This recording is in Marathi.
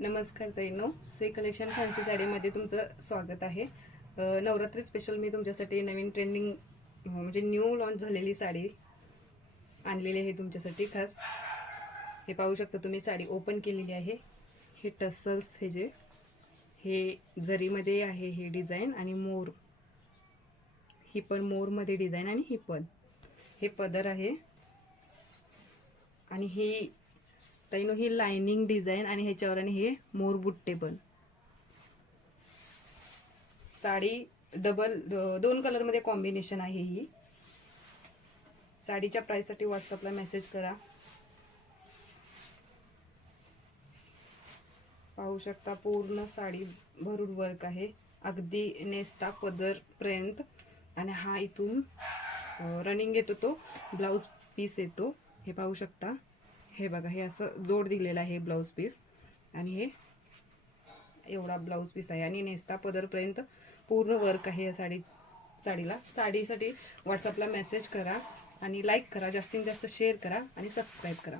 नमस्कार ताईंनो, श्री कलेक्शन फॅन्सी साडीमध्ये तुमचं स्वागत आहे। नवरात्री स्पेशल मी तुमच्यासाठी नवीन ट्रेंडिंग म्हणजे न्यू लॉन्च झालेली साडी आणलेली आहे तुमच्यासाठी खास। हे पाहू शकता तुम्ही, साडी ओपन केलेली आहे। हे टसल्स हे जरीमध्ये आहे हे डिझाइन, आणि मोर, ही पण मोरमध्ये डिझाइन, आणि ही पण हे पदर आहे, आणि ही ताईनो ही लाइनिंग डिझाइन, आणि ह्याच्यावर आणि हे मोर बुट्टे पण। साडी डबल 2 कलर मध्ये कॉम्बिनेशन आहे। ही साडीच्या प्राइस साठी व्हॉट्सअपला मेसेज करा। पाहू शकता पूर्ण साडी भरून वर्क आहे, अगदी नेस्ता पदर पर्यंत, आणि हा इथून रनिंग येतो तो ब्लाउज पीस येतो। हे पाहू शकता, हे बघा, हे असं जोड दिलेला आहे ब्लाउज पीस, आणि हे एवढा ब्लाउज पीस आहे, आणि नेस्ता पदर पर्यंत पूर्ण वर्क आहे या साडीला। साडीसाठी व्हॉट्सअपला मेसेज करा, आणि लाईक करा, जास्तीत जास्त शेअर करा, आणि सबस्क्राईब करा।